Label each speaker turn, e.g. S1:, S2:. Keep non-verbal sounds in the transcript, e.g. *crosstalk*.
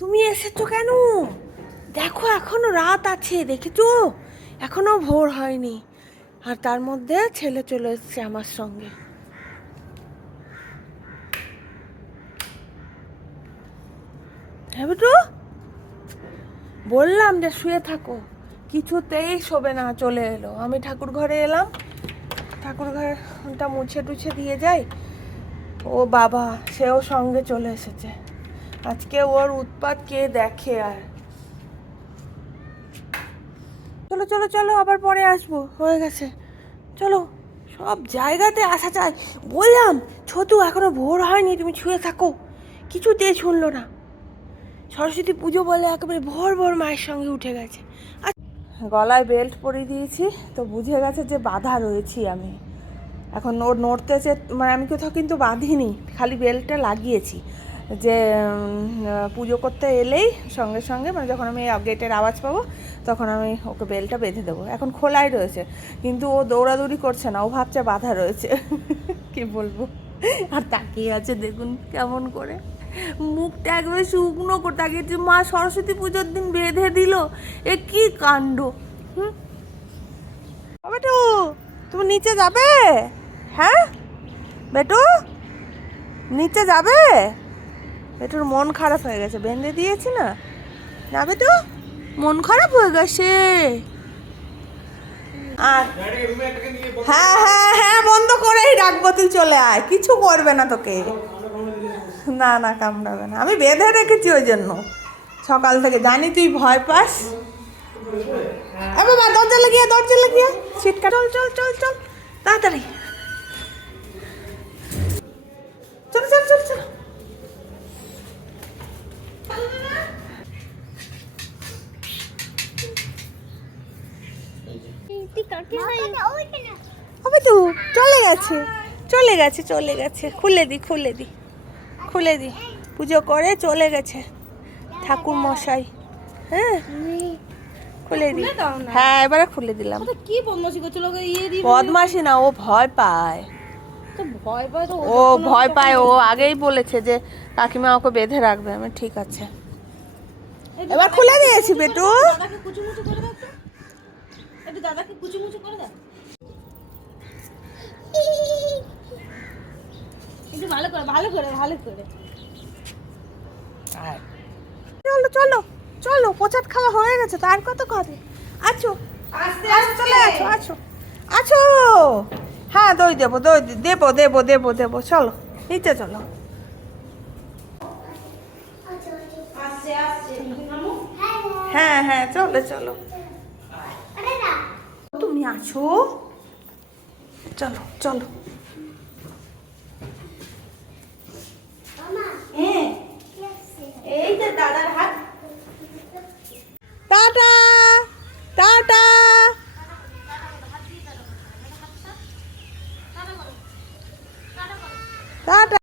S1: তুমি এসেছ কেন? দেখো, এখনও রাত আছে, দেখেছ? এখনও ভোর হয়নি। আর তার মধ্যে ছেলে চলে এসছে আমার সঙ্গে। হ্যাঁ বললাম যে শুয়ে থাকো। কিছুতেই শোবে না, চলে এলো। আমি ঠাকুর ঘরে এলাম। ঠাকুর ঘরটা মুছে টুছে দিয়ে যাই। ও বাবা, সেও সঙ্গে চলে এসেছে। আজকে ওর উৎপাত কে দেখে আর? চলো চলো চলো, আবার পরে আসব, হয়ে গেছে। চলো, সব জায়গাতে আসা চাই বললাম, ছোটু এখনও ভোর হয়নি, তুমি ছুঁয়ে থাকো। কিছুতেই শুনলো না। সরস্বতী পুজো বলে একেবারে ভোর ভোর মায়ের সঙ্গে উঠে গেছে। আর গলায় বেল্ট পরিয়ে দিয়েছি, তো বুঝে গেছে যে বাধা রয়েছি আমি। এখন ওর নড়তে যে মানে আমি কোথাও কিন্তু বাঁধিনি, খালি বেল্টটা লাগিয়েছি। যে পুজো করতে এলেই সঙ্গে সঙ্গে মানে যখন আমি গেটের আওয়াজ পাবো, তখন আমি ওকে বেলটা বেঁধে দেবো। এখন খোলাই রয়েছে, কিন্তু ও দৌড়াদৌড়ি করছে না, ও ভাবছে বাধা রয়েছে। *laughs* কি বলব? আর তাকিয়ে আছে, দেখুন কেমন করে। মুখটা একবারে শুকনো করে তাকিয়েছে মা সরস্বতী পুজোর দিন বেঁধে দিল, এ কি কাণ্ড? হুম? বেটু, তুমি নিচে যাবে? হ্যাঁ? বেটু, নিচে যাবে? বেটুর মন খারাপ হয়ে গেছে, বেঁধে দিয়েছি না। না বেটু মন খারাপ হয়ে গেছে। আর হ্যাঁ হ্যাঁ হ্যাঁ বন্ধ করেই রাখব তুই চলে আয়। কিছু করবে না তোকে। না না, কামড়াবে না। আমি বেঁধে রেখেছি ওই জন্য। সকাল থেকে জানি তুই ভয় পাস। এ বাবা, দরজা লাগিয়ে দরজা লাগিয়ে। ছিটকা, চল চল চল চল। তাড়াতাড়ি চল চল চল চল হবে তো চলে গেছে। চলে গেছে চলে গেছে। খুলে দি খুলে দি। খুলে দি। পুজো করে চলে গেছে। ঠাকুর মশাই। হ্যাঁ? খুলে দি। হ্যাঁ এবারে খুলে দিলাম।
S2: কি বদমাশি করছিল ইয়ে
S1: বদমাসি না ও ভয় পায়।
S2: ভয় পায়
S1: ও ভয় পায়। ও আগেই বলেছে যে কাকিমা ওকে বেঁধে রাখবে। আমি ঠিক আছে। এবার খুলে দিয়েছি বেটু
S2: দাদাকে কুচুমুচু করে দাও তো একটু দাদাকে কুচুমুচু করে দাও। একটু ভালো করে ভালো করে ভালো করে।
S1: চলো চলো চলো প্রচার খাওয়া হয়ে গেছে তার কত করে আছো আছো, চলে আছো আছো আছো। হ্যাঁ দই দেবো দই দেবো দেবো দেবো দেবো চলো নিচে চলো। হ্যাঁ হ্যাঁ চলো চলো। তুমি আছো? চলো চলো।